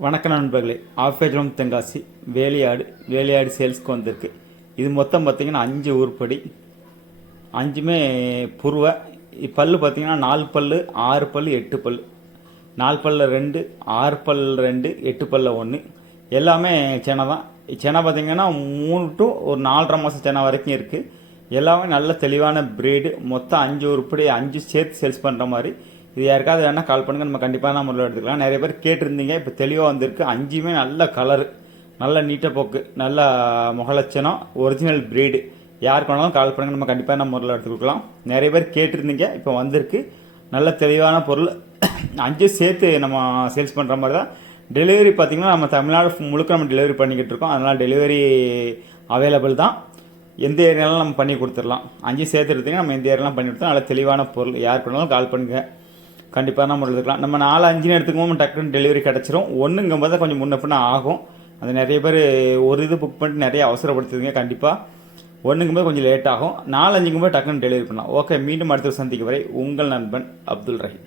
வணக்கம் நண்பர்களே ஆஃபேஜலம் தென்காசி வேலையாடு வேலையாடு சேல்ஸ்க்கு வந்திருக்கு. இது மொத்தம் பார்த்திங்கன்னா அஞ்சு உருப்படி அஞ்சுமே புருவ. பல் பார்த்தீங்கன்னா நாலு பல்லு ஆறு பல் எட்டு பல்லு. நாலு பல்ல ரெண்டு ஆறு பல் ரெண்டு எட்டு பல்ல ஒன்று எல்லாமே செனை தான். செனை பார்த்தீங்கன்னா மூணு டு ஒரு நாலரை மாதம் செனை வரைக்கும் இருக்குது எல்லாமே நல்ல தெளிவான ப்ரீடு மொத்தம் அஞ்சு உருப்படி அஞ்சு சேர்த்து சேல்ஸ் பண்ணுற மாதிரி. இது யாருக்காவது வேணால் கால் பண்ணுங்க. நம்ம கண்டிப்பாக முறையில் எடுத்துக்கலாம். நிறைய பேர் கேட்டிருந்தீங்க. இப்போ தெளிவாக வந்திருக்கு. அஞ்சுமே நல்ல கலரு நல்ல நீட்ட போக்கு நல்ல முகலட்சணம் ஒரிஜினல் ப்ரீடு யாருக்கு வேணாலும் கால் பண்ணுங்க. நம்ம கண்டிப்பாக நம்ம முறையில் எடுத்து கொடுக்கலாம். நிறைய பேர் கேட்டிருந்தீங்க. இப்போ வந்திருக்கு. நல்ல தெளிவான பொருள். அஞ்சு சேர்த்து நம்ம சேல்ஸ் பண்ணுற மாதிரி தான். டெலிவரி பார்த்திங்கன்னா நம்ம தமிழ்நாடு முழுக்க நம்ம டெலிவரி பண்ணிக்கிட்டு இருக்கோம். அதனால் டெலிவரி அவைலபிள் தான். எந்த ஏரியாலும் நம்ம பண்ணி கொடுத்துடலாம். அஞ்சு சேர்த்து எடுத்தீங்கன்னா நம்ம எந்த ஏரியாலாம் பண்ணி கொடுத்தோம் நல்ல தெளிவான பொருள். யாருக்கு வேணாலும் கால் பண்ணுங்கள் கண்டிப்பாக நம்ம எடுத்துக்கலாம். நம்ம நாலு அஞ்சுன்னு எடுத்துக்கும்போது டக்குன்னு டெலிவரி கிடச்சிரும். ஒன்றுங்கும் போது கொஞ்சம் முன்ன ஆகும். அது நிறைய பேர் ஒரு இது புக் பண்ணிட்டு நிறைய அவசரப்படுத்துதுங்க கண்டிப்பாக ஒன்றுங்கும் போது கொஞ்சம் லேட் ஆகும். நாலு அஞ்சுக்கும் போது டக்குன்னு டெலிவரி பண்ணலாம். ஓகே மீண்டும் அடுத்த சந்திக்கும் வரை உங்கள் நண்பன் அப்துல் ரஹீம்.